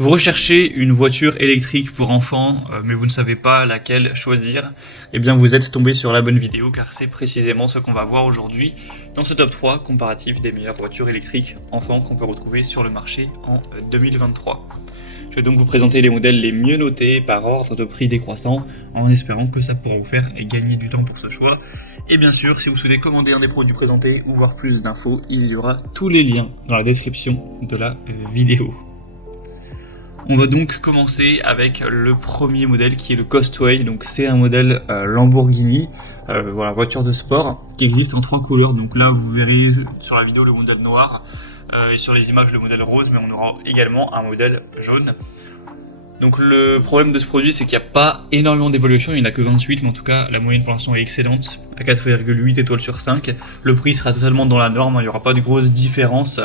Vous recherchez une voiture électrique pour enfants, mais vous ne savez pas laquelle choisir, eh bien vous êtes tombé sur la bonne vidéo car c'est précisément ce qu'on va voir aujourd'hui dans ce top 3 comparatif des meilleures voitures électriques enfants qu'on peut retrouver sur le marché en 2023. Je vais donc vous présenter les modèles les mieux notés par ordre de prix décroissant en espérant que ça pourra vous faire gagner du temps pour ce choix. Et bien sûr, si vous souhaitez commander un des produits présentés ou voir plus d'infos, il y aura tous les liens dans la description de la vidéo. On va donc commencer avec le premier modèle qui est le Costway. Donc c'est un modèle Lamborghini, voilà, voiture de sport qui existe en 3 couleurs. Donc là vous verrez sur la vidéo le modèle noir et sur les images le modèle rose, mais on aura également un modèle jaune. Donc le problème de ce produit, c'est qu'il n'y a pas énormément d'évolution, il n'y en a que 28, mais en tout cas la moyenne pour l'instant est excellente, à 4,8 étoiles sur 5. Le prix sera totalement dans la norme, il n'y aura pas de grosse différence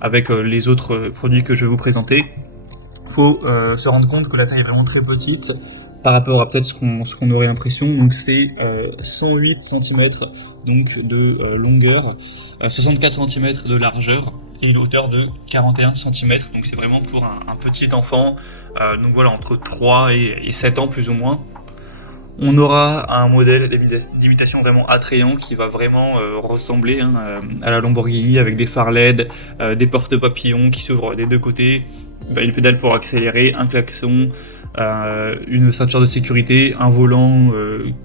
avec les autres produits que je vais vous présenter. Il faut se rendre compte que la taille est vraiment très petite par rapport à peut-être ce qu'on aurait l'impression. Donc c'est 108 cm donc de longueur, 64 cm de largeur et une hauteur de 41 cm. Donc c'est vraiment pour un petit enfant, donc voilà, entre 3 et 7 ans plus ou moins. On aura un modèle d'imitation vraiment attrayant qui va vraiment ressembler à la Lamborghini, avec des phares LED, des porte-papillons qui s'ouvrent des deux côtés, une pédale pour accélérer, un klaxon, une ceinture de sécurité, un volant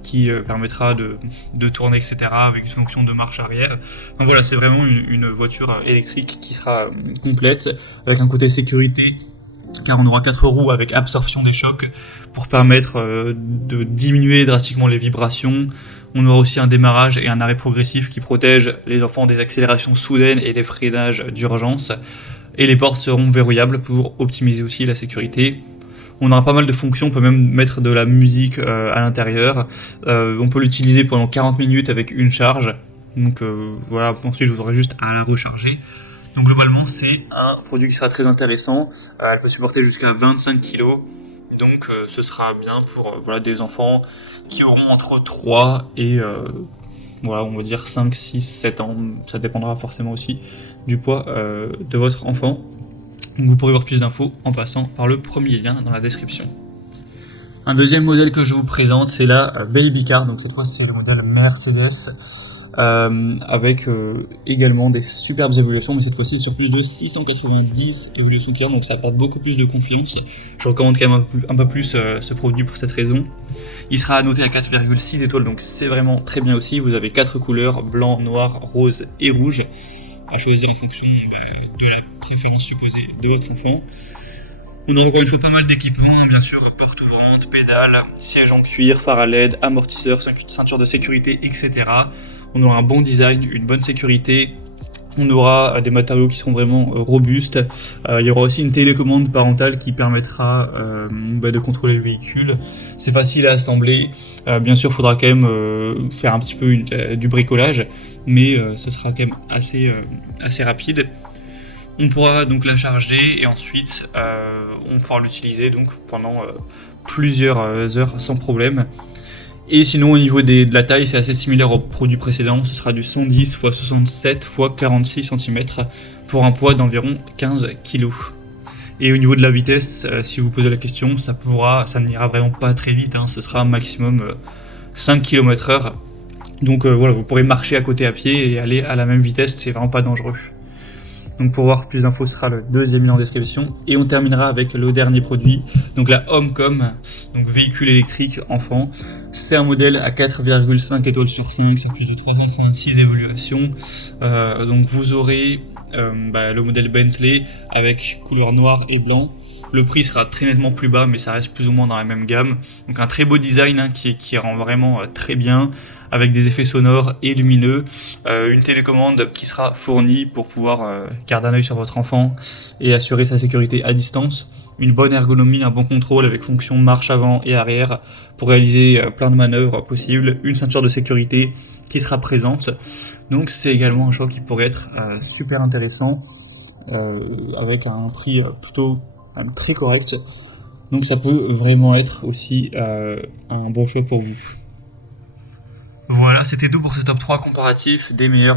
qui permettra de tourner, etc. avec une fonction de marche arrière. Donc voilà, c'est vraiment une voiture électrique qui sera complète, avec un côté sécurité, car on aura 4 roues avec absorption des chocs pour permettre de diminuer drastiquement les vibrations. On aura aussi un démarrage et un arrêt progressif qui protège les enfants des accélérations soudaines et des freinages d'urgence. Et les portes seront verrouillables pour optimiser aussi la sécurité. On aura pas mal de fonctions, on peut même mettre de la musique à l'intérieur. On peut l'utiliser pendant 40 minutes avec une charge. Donc voilà, ensuite je vous aurai juste à la recharger. Donc globalement c'est un produit qui sera très intéressant, elle peut supporter jusqu'à 25 kg, donc ce sera bien pour voilà, des enfants qui auront entre 3 et voilà, on va dire 5, 6, 7 ans, ça dépendra forcément aussi du poids de votre enfant. Donc vous pourrez voir plus d'infos en passant par le premier lien dans la description. Un deuxième modèle que je vous présente, c'est la Baby Car, donc cette fois c'est le modèle Mercedes. Avec également des superbes évolutions, mais cette fois-ci sur plus de 690 évolutions clients, donc ça apporte beaucoup plus de confiance. Je recommande quand même un peu plus ce produit pour cette raison. Il sera annoté à 4,6 étoiles, donc c'est vraiment très bien aussi. Vous avez 4 couleurs, blanc, noir, rose et rouge, à choisir en fonction de la préférence supposée de votre enfant. On a encore une fois pas mal d'équipements, bien sûr, porte ouvrante, pédale, siège en cuir, phare à LED, amortisseur, ceinture de sécurité, etc. On aura un bon design, une bonne sécurité, on aura des matériaux qui seront vraiment robustes. Il y aura aussi une télécommande parentale qui permettra de contrôler le véhicule. C'est facile à assembler, bien sûr il faudra quand même faire un petit peu du bricolage, mais ce sera quand même assez rapide. On pourra donc la charger et ensuite on pourra l'utiliser donc pendant plusieurs heures sans problème. Et sinon au niveau de la taille, c'est assez similaire au produit précédent, ce sera du 110 x 67 x 46 cm pour un poids d'environ 15 kg. Et au niveau de la vitesse, si vous posez la question, ça n'ira vraiment pas très vite, ce sera un maximum 5 km/h. Donc voilà, vous pourrez marcher à côté à pied et aller à la même vitesse, c'est vraiment pas dangereux. Donc pour voir plus d'infos, ce sera le deuxième lien en description. Et on terminera avec le dernier produit, donc la Homecom, donc véhicule électrique enfant. C'est un modèle à 4,5 étoiles sur 5, sur plus de 336 évaluations. Donc vous aurez le modèle Bentley avec couleur noire et blanc. Le prix sera très nettement plus bas, mais ça reste plus ou moins dans la même gamme. Donc un très beau design qui rend vraiment très bien, avec des effets sonores et lumineux, une télécommande qui sera fournie pour pouvoir garder un œil sur votre enfant et assurer sa sécurité à distance, une bonne ergonomie, un bon contrôle avec fonction marche avant et arrière pour réaliser plein de manœuvres possibles, une ceinture de sécurité qui sera présente. Donc c'est également un choix qui pourrait être super intéressant, avec un prix plutôt très correct. Donc ça peut vraiment être aussi un bon choix pour vous. Voilà, c'était tout pour ce top 3 comparatif des meilleurs